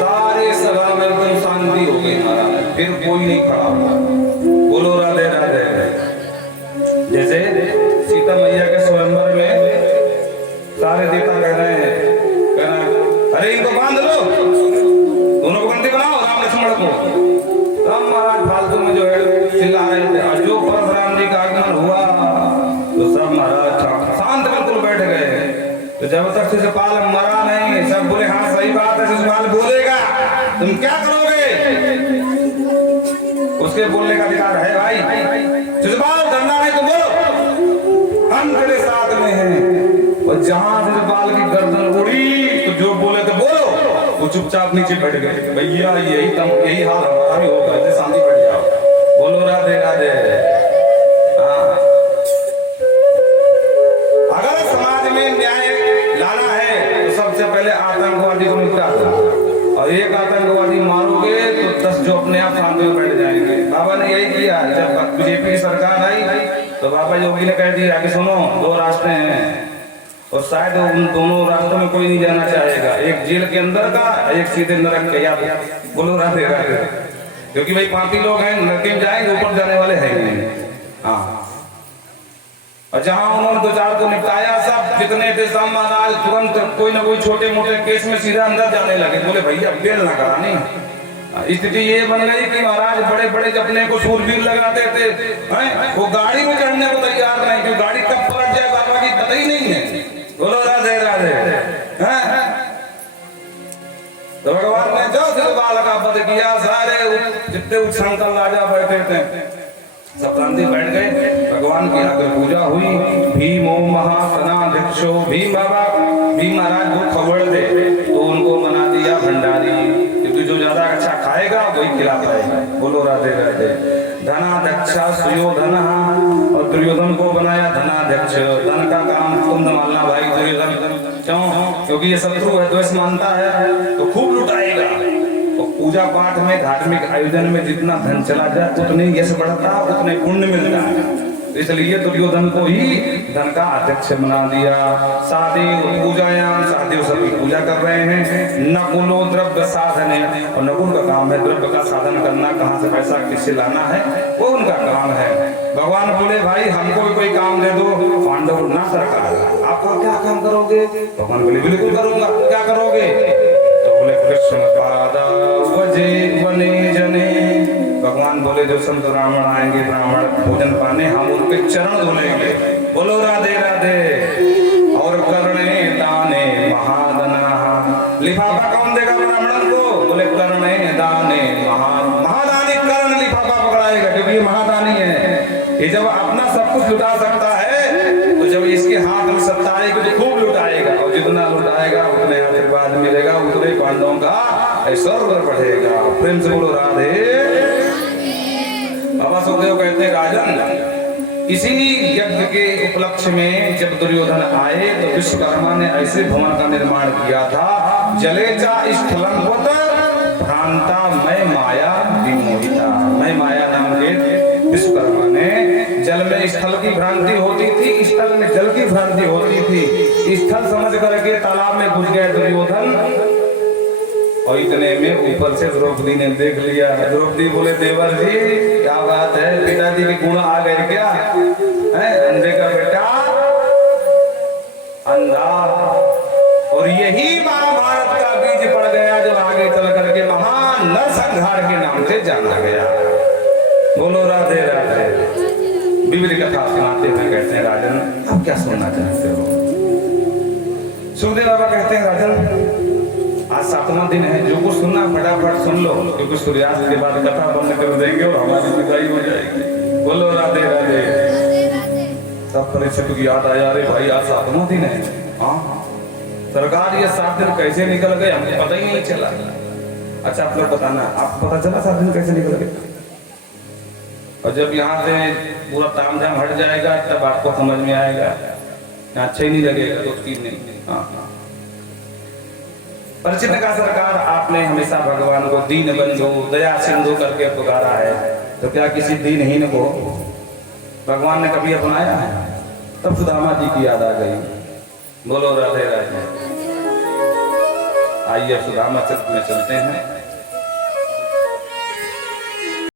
सारे सभा में एकदम शांति हो गई महाराज, फिर कोई नहीं खड़ा हुआ। बोलो राधे राधे। जैसे सीता मैया के स्वयंवर में सारे देवता कह रहे हैं, अरे इनको बांध लो, दोनों को बंदी बनाओ, राम लक्ष्मण को। राम महाराज फालतू में जो है चिल्ला रहे थे। जो परशुराम जी का आगमन हुआ तो सब महाराज शांत बिल्कुल बैठ गए। तो जब तक शिशुपाल मरा नहीं, सब बोले हाँ सही बात है, शिशुपाल बोलेगा, तुम क्या करोगे? उसके बोलने का अधिकार है भाई। शिशुपाल डरना नहीं तो बोलो, हम तेरे साथ में हैं। और जहां शिशुपाल की गर्दन उड़ी तो जो बोले तो बोलो, वो चुपचाप नीचे बैठ गए। भैया यही हाल हमारा भी होगा, ऐसे शांति बैठ जाओ। बोलो राधे राधे। अगर समाज में न्याय लाना है तो सबसे पहले आतंकवादी को मिटा दो। और एक आतंकवादी मारोगे तो 10 जो अपने आप शांति में बैठ जाएंगे। बाबा ने यही किया। जब बीजेपी की सरकार आई तो बाबा योगी ने कह दिया कि सुनो, 2 रास्ते हैं और शायद उन दोनों रास्तों में कोई नहीं जाना चाहेगा, एक जेल के अंदर का, एक सीधे नरक के। या बोलो राधे राधे। क्योंकि भाई पापी लोग हैं, नरक में जाएंगे, ऊपर जाने वाले हैं नहीं। हाँ, और जहां उन्होंने 2-4 को निपटाया, सब जितने थे सब महाराज तुरंत कोई ना कोई छोटे मोटे केस में सीधा अंदर जाने लगे। बोले भैया बेल ना करानी। स्थिति ये बन गई कि महाराज बड़े बड़े अपने को सूरवीर लगाते थे, वो गाड़ी में चढ़ने को तैयार नहीं, क्योंकि गाड़ी कब पलट जाए बाबा की पता ही नहीं है। बोलो राधे राधे। तो भगवान ने जो शिशुपाल का वध किया, सारे जितने उच्छृंखल राजा बैठे थे सब शांति बैठ गए। भगवान की आगे पूजा हुई। भीमो महासनाध्यक्षो, भीम बाबा, भीम महाराज वो खबर दे तो उनको बना दिया भंडारी, क्योंकि जो ज्यादा अच्छा खाएगा वही खिला पाएगा। बोलो राधे राधे। धनाध्यक्षा सुयोधन, और दुर्योधन को बनाया धनाध्यक्ष। धन का काम तुम संभालना भाई दुर्योधन। क्यों? क्योंकि ये शत्रु है, द्वेष मानता है तो खूब लुटाएगा। पूजा पाठ में, धार्मिक आयोजन में जितना धन चला जाए उतने यश बढ़ता, उतने पुण्य मिलता है। इसलिए दुर्योधन को ही धन का अध्यक्ष बना दिया। सादेव पूजायाम, सादेव सभी पूजा कर रहे हैं। नकुलो द्रव्य साधन है, और नकुल का काम है द्रव्य का साधन करना, कहाँ से पैसा किससे लाना है वो उनका काम है। भगवान बोले भाई हमको भी कोई काम दे दो। पांडव ना सरकार, आप क्या काम करोगे? भगवान बोले बिल्कुल करूंगा। क्या करोगे? तो बोले कृष्ण पादा वजे वने जने। भगवान बोले जो संत ब्राह्मण आएंगे, ब्राह्मण भोजन पाने, हम उनके चरण धुलेंगे। बोलो राधे राधे। और करने दाने महादना, लिफाफा कौन देगा ब्राह्मणन को? बोले करने दाने महादानी कर्ण लिफाफा पकड़ाएगा, क्योंकि ये महादानी है। ये जब अपना सब कुछ लुटा सकता है, तो जब इसके हाथ में सत्ता आएगी तो खूब लुटाएगा, और जितना लुटाएगा उतने आशीर्वाद मिलेगा, उतने पांडवों का ऐश्वर्य बढ़ेगा। प्रेम से बोलो राधे। बाबा सुखदेव कहते हैं राजन, इसी यज्ञ के उपलक्ष्य में जब दुर्योधन आए तो विश्वकर्मा ने ऐसे भवन का निर्माण किया था, जले चा स्थलंवत भ्रांता मैं माया विमोहिता। मैं माया नाम के विश्वकर्मा ने, जल में स्थल की भ्रांति होती थी, स्थल में जल की भ्रांति होती थी, स्थल समझ करके तालाब में घुस गए दुर्योधन, और इतने में ऊपर से द्रौपदी ने देख लिया। द्रौपदी बोले देवर जी क्या बात है, पिताजी के गुण आ गए क्या? है अंधे का बेटा अंधा। और यही महाभारत का बीज पड़ गया, जब आगे चल करके महान नरसंहार के नाम से जाना गया। बोलो राधे राधे। विविध कथा सुनाते हुए कहते हैं राजन, आप क्या सुनना चाहते हो? सुखदेव बाबा कहते हैं राजन, आज 7वां दिन है, जो कुछ सुनना फटाफट सुन लो, क्योंकि सूर्यास्त के बाद कथा बंद कर देंगे और हमारी विदाई हो जाएगी। बोलो राधे राधे। सब परीक्षक की याद आया, अरे भाई आज 7वां दिन है। हाँ सरकार, ये 7 दिन कैसे निकल गए हमको पता ही नहीं चला। अच्छा आप लोग बताना, आपको पता चला 7 दिन कैसे निकल गए? और जब यहाँ से पूरा तामझाम हट जाएगा तब आपको समझ में आएगा, अच्छा ही नहीं लगेगा तो ठीक नहीं। हाँ परिचित का सरकार, आपने हमेशा भगवान को दीन बंधु दया सिंधु करके पुकारा है, तो क्या किसी दीनहीन को भगवान ने कभी अपनाया है? तब सुदामा जी की याद आ गई। बोलो राधे राधे। आइए सुदामा चरित्र में चलते हैं।